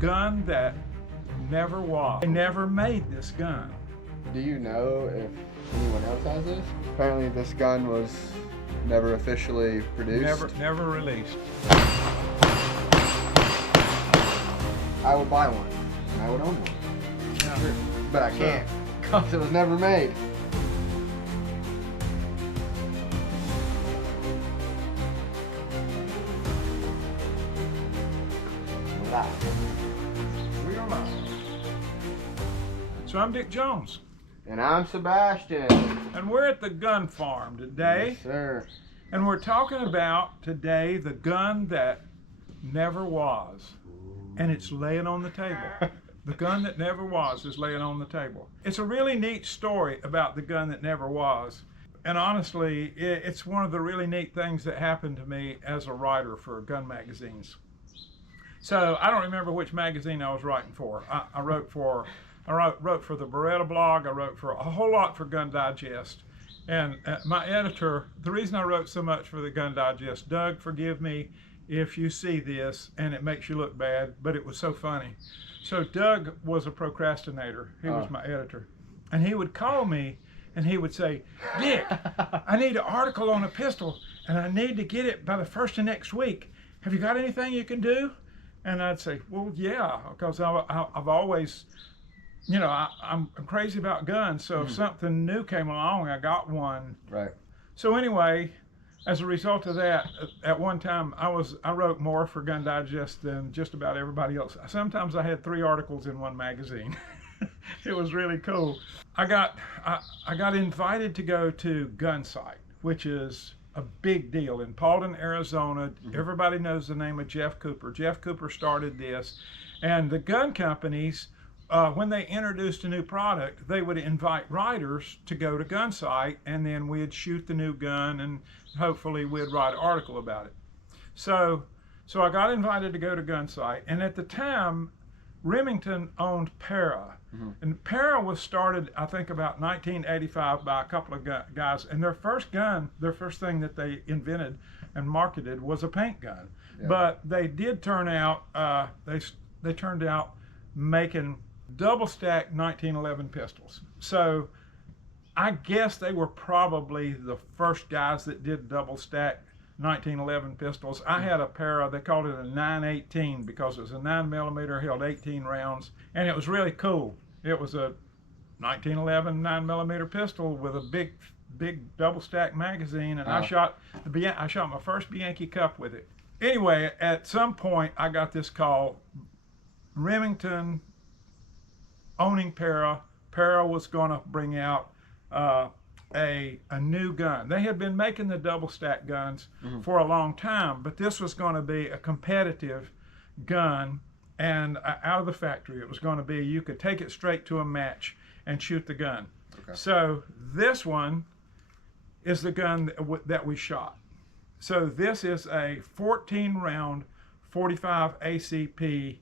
gun that never was. They never made this gun. Do you know if anyone else has this? Apparently this gun was never officially produced. Never released. I would buy one, and I would own one. Yeah. But I can't, because it was never made. We are live. So I'm Dick Jones. And I'm Sebastian. And we're at the gun farm today. Yes, sir. And we're talking about today the gun that never was. And it's laying on the table. The gun that never was is laying on the table. It's a really neat story about the gun that never was. And honestly, it's one of the really neat things that happened to me as a writer for gun magazines. So I don't remember which magazine I was writing for. I wrote for the Beretta blog. I wrote for a whole lot for Gun Digest. And my editor, the reason I wrote so much for the Gun Digest, Doug, forgive me if you see this and it makes you look bad, but it was so funny. So Doug was a procrastinator. He was my editor. And he would call me and he would say, Dick, I need an article on a pistol and I need to get it by the first of next week. Have you got anything you can do? And I'd say, well, yeah, because I've always, you know, I'm crazy about guns. So if something new came along, I got one. Right. So anyway, as a result of that, at one time I wrote more for Gun Digest than just about everybody else. Sometimes I had 3 articles in one magazine. It was really cool. I got invited to go to Gun Sight, which is a big deal in Paulden, Arizona. Everybody knows the name of Jeff Cooper. Jeff Cooper started this, and the gun companies, when they introduced a new product, they would invite writers to go to Gun Sight, and then we'd shoot the new gun, and hopefully we'd write an article about it. So I got invited to go to Gun Sight, and at the time, Remington owned Para. And Para was started, I think, about 1985 by a couple of guys, and their first thing that they invented and marketed was a paint gun. Yeah. But they did turn out, they turned out making double stack 1911 pistols. So I guess they were probably the first guys that did double stack 1911 pistols. I had a Para, they called it a 918 because it was a 9mm, held 18 rounds, and it was really cool. It was a 1911 9mm pistol with a big double stack magazine, and I shot my first Bianchi Cup with it. Anyway, at some point I got this call, Remington owning Para. Para was going to bring out a new gun. They had been making the double stack guns for a long time, but this was going to be a competitive gun, and out of the factory it was going to be, you could take it straight to a match and shoot the gun. Okay. So this one is the gun that we shot. So this is a 14 round 45 ACP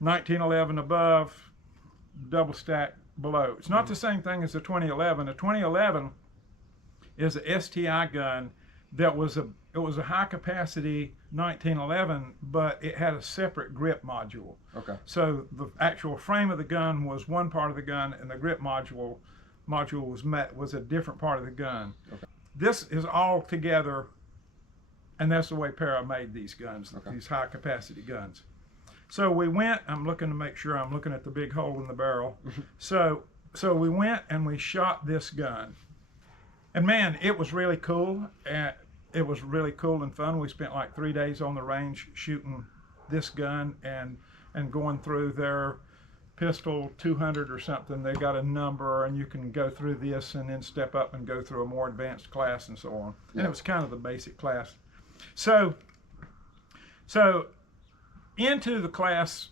1911 above, double stack below. It's not the same thing as the 2011. The 2011 is a STI gun that was a high capacity 1911, but it had a separate grip module. Okay. So the actual frame of the gun was one part of the gun, and the grip module was a different part of the gun. Okay. This is all together, and that's the way Para made these guns, these high capacity guns. So we went, I'm looking to make sure I'm looking at the big hole in the barrel. So we went and we shot this gun. And man, it was really cool. It was really cool and fun. We spent like 3 days on the range shooting this gun and going through their pistol 200 or something. They got a number, and you can go through this and then step up and go through a more advanced class and so on. Yeah. And it was kind of the basic class. So into the class,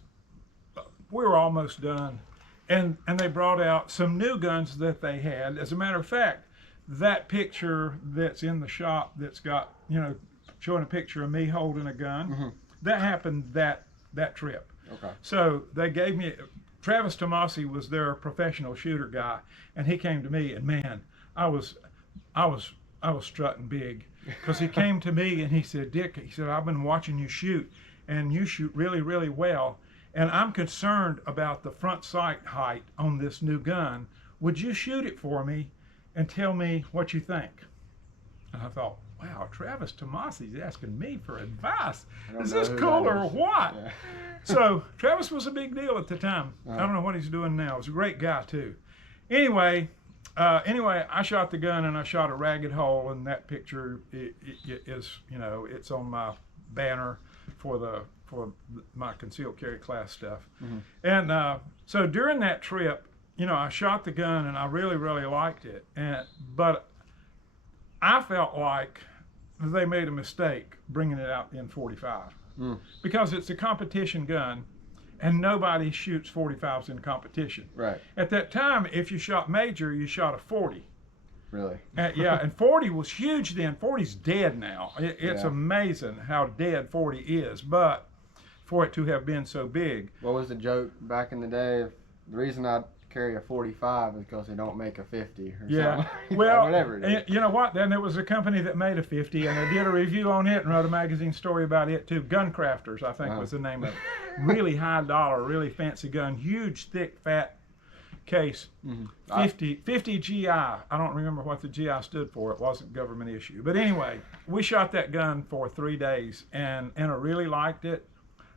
we were almost done, and they brought out some new guns that they had. As a matter of fact, that picture that's in the shop that's got, you know, showing a picture of me holding a gun, that happened that trip. Okay. So they gave me, Travis Tomasi was their professional shooter guy, and he came to me, and man, I was strutting big, because he came to me and he said, Dick, he said, I've been watching you shoot, and you shoot really, really well, and I'm concerned about the front sight height on this new gun. Would you shoot it for me and tell me what you think? And I thought, wow, Travis Tomasi's asking me for advice. Is this cool or what? Yeah. So Travis was a big deal at the time. I don't know what he's doing now. He's a great guy too. Anyway, I shot the gun, and I shot a ragged hole, and that picture is, you know, it's on my banner for my concealed carry class stuff. And so during that trip, you know, I shot the gun, and I really, really liked it. But I felt like they made a mistake bringing it out in 45 because it's a competition gun, and nobody shoots 45s in competition. Right. At that time, if you shot major, you shot a 40. Really? Yeah, and 40 was huge then. 40's dead now. It's amazing how dead 40 is, but for it to have been so big. What was the joke back in the day? The reason I carry a 45 is because they don't make a 50 or something. Well, whatever it is. You know what? Then there was a company that made a 50, and they did a review on it and wrote a magazine story about it too. Gun Crafters, I think, was the name of it. Really high dollar, really fancy gun, huge, thick, fat case. 50 GI. I don't remember what the GI stood for. It wasn't government issue. But anyway, we shot that gun for 3 days, and I really liked it.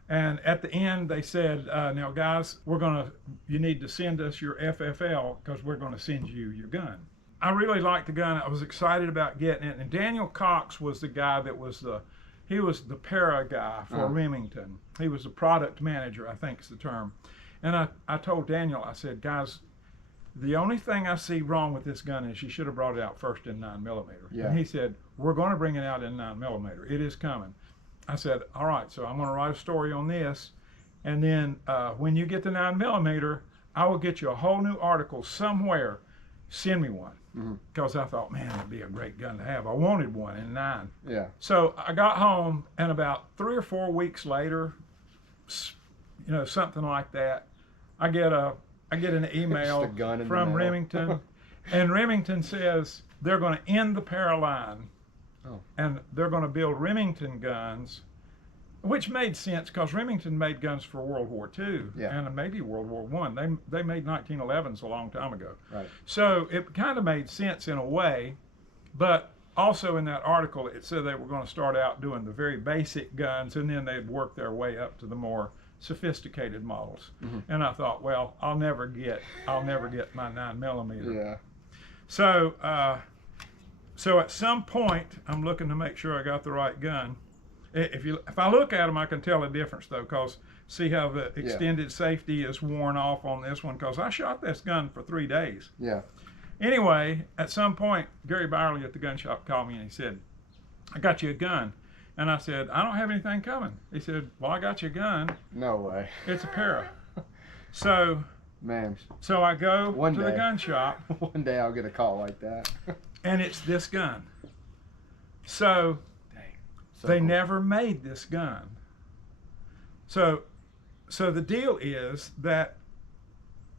And at the end, they said, now guys, you need to send us your FFL because we're going to send you your gun. I really liked the gun. I was excited about getting it. And Daniel Cox was the guy that was he was the para guy for Remington. He was the product manager, I think is the term. And I told Daniel, I said, guys, the only thing I see wrong with this gun is you should have brought it out first in 9mm. Yeah. And he said, we're going to bring it out in 9mm. It is coming. I said, all right, so I'm going to write a story on this, and then when you get the 9mm, I will get you a whole new article somewhere. Send me one, because I thought, man, it'd be a great gun to have. I wanted one in 9. Yeah. So I got home, and about 3 or 4 weeks later, you know, something like that, I get an email from Remington, and Remington says they're going to end the para line. And they're going to build Remington guns, which made sense because Remington made guns for World War II and maybe World War I. They made 1911s a long time ago. Right. So it kind of made sense in a way, but also in that article it said they were going to start out doing the very basic guns, and then they'd work their way up to the more sophisticated models. And I thought, well, I'll never get my 9mm. Yeah. So at some point, I'm looking to make sure I got the right gun. If I look at them, I can tell the difference though, because see how the extended safety is worn off on this one, because I shot this gun for 3 days. Yeah. Anyway, at some point, Gary Byerly at the gun shop called me and he said, I got you a gun. And I said, I don't have anything coming. He said, well, I got you a gun. No way. It's a para. So I go to the gun shop. One day I'll get a call like that. And it's this gun. So they never made this gun. So the deal is that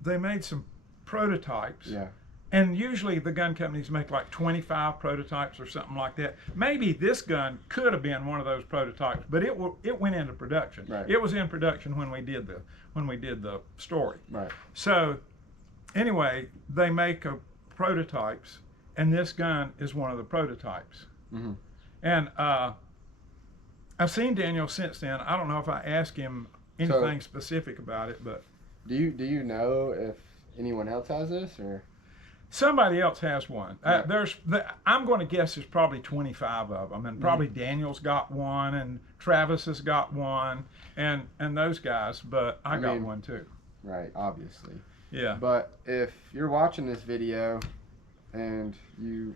they made some prototypes. Yeah. And usually the gun companies make like 25 prototypes or something like that. Maybe this gun could have been one of those prototypes, but it went into production. Right. It was in production when we did the story. Right. So anyway, they make prototypes, and this gun is one of the prototypes. And I've seen Daniel since then. I don't know if I asked him anything specific about it, but do you know if anyone else has this, or somebody else has one? I'm going to guess there's probably 25 of them, and probably Daniel's got one, and Travis has got one, and those guys. But I got one too. Right, obviously. Yeah. But if you're watching this video and you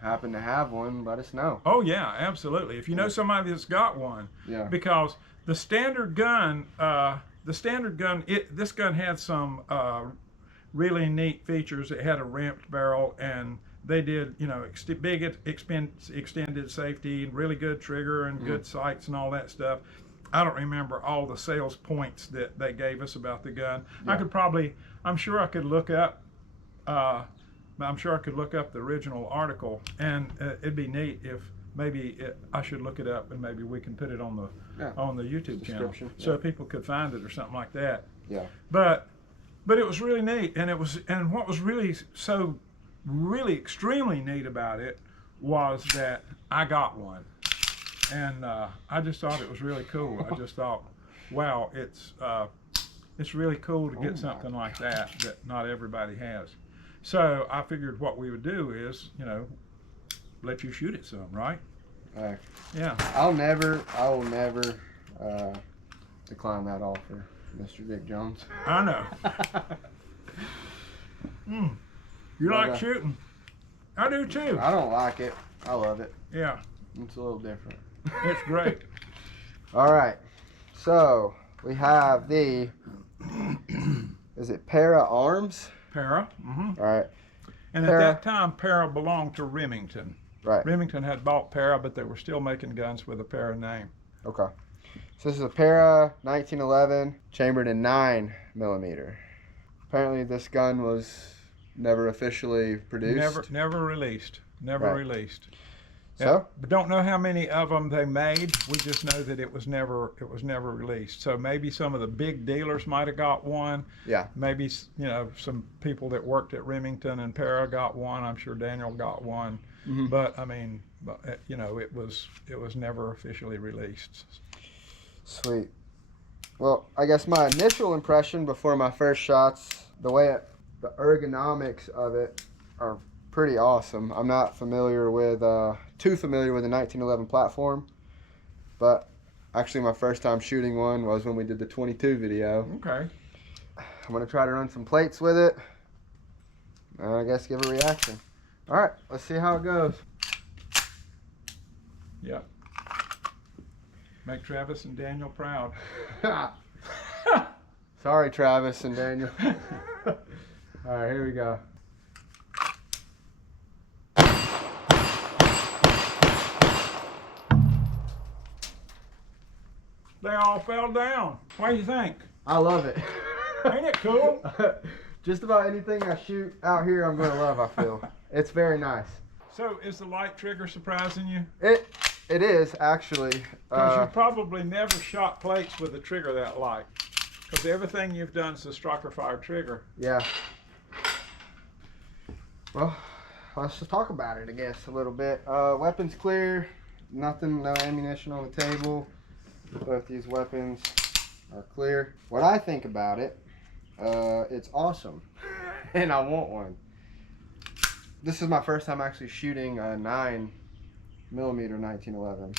happen to have one, let us know. Oh yeah, absolutely. If you know somebody that's got one, because the standard gun, this gun had some really neat features. It had a ramped barrel, and they did, you know, big extended safety, and really good trigger and good sights and all that stuff. I don't remember all the sales points that they gave us about the gun. I'm sure I could look up the original article, and it'd be neat if I should look it up, and maybe we can put it on the YouTube channel so people could find it or something like that. Yeah. But it was really neat, and what was really extremely neat about it was that I got one, and I just thought it was really cool. I just thought, wow, it's really cool to get something like that not everybody has. So I figured what we would do is, let you shoot it some, right? Yeah. I will never decline that offer, Mr. Dick Jones. I know. You like shooting? I do too. I don't like it. I love it. Yeah. It's a little different. It's great. All right. So we have the, is it Firearms? Para. Mm-hmm. All right. And at that time, Para belonged to Remington. Right. Remington had bought Para, but they were still making guns with a Para name. Okay. So this is a Para 1911, chambered in 9mm. Apparently this gun was never officially produced. Never released. Never released. So? But don't know how many of them they made. We just know that it was never released. So maybe some of the big dealers might have got one. Yeah. Maybe some people that worked at Remington and Para got one. I'm sure Daniel got one. Mm-hmm. But I mean, it was never officially released. Sweet. Well, I guess my initial impression before my first shots, the ergonomics of it are pretty awesome. I'm not too familiar with the 1911 platform, but actually my first time shooting one was when we did the 22 video. Okay. I'm gonna try to run some plates with it, and I guess give a reaction. All right, let's see how it goes. Yeah. Make Travis and Daniel proud. Sorry, Travis and Daniel. All right, here we go. They all fell down. What do you think? I love it. Ain't it cool? Just about anything I shoot out here, I'm going to love, I feel. It's very nice. So, is the light trigger surprising you? It is, actually. Because you've probably never shot plates with a trigger that light. Because everything you've done is a striker fire trigger. Yeah. Well, let's just talk about it, I guess, a little bit. Weapons clear. No ammunition on the table. Both these weapons are clear. What I think about it, it's awesome. And I want one. This is my first time actually shooting a 9mm 1911.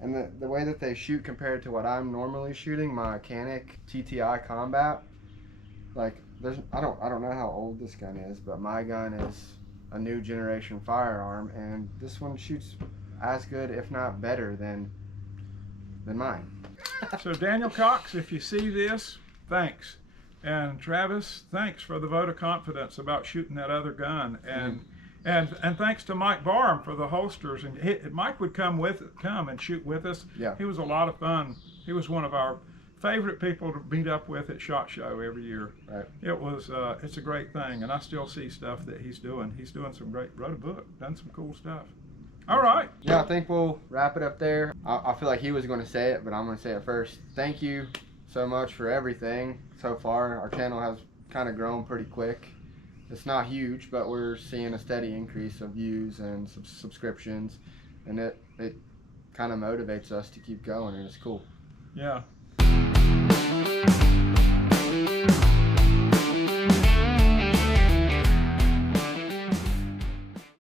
And the way that they shoot compared to what I'm normally shooting, my Canic TTI Combat, like I don't know how old this gun is, but my gun is a new generation firearm, and this one shoots as good, if not better, than mine. So Daniel Cox, if you see this, thanks. And Travis, thanks for the vote of confidence about shooting that other gun. And thanks to Mike Barham for the holsters. And Mike would come and shoot with us. Yeah. He was a lot of fun. He was one of our favorite people to meet up with at SHOT Show every year. Right. It's a great thing, and I still see stuff that he's doing. He's doing wrote a book, done some cool stuff. All right. Yeah, I think we'll wrap it up there. I feel like he was going to say it, but I'm going to say it first. Thank you so much for everything so far. Our channel has kind of grown pretty quick. It's not huge, but we're seeing a steady increase of views and subscriptions, and it kind of motivates us to keep going, and it's cool. Yeah.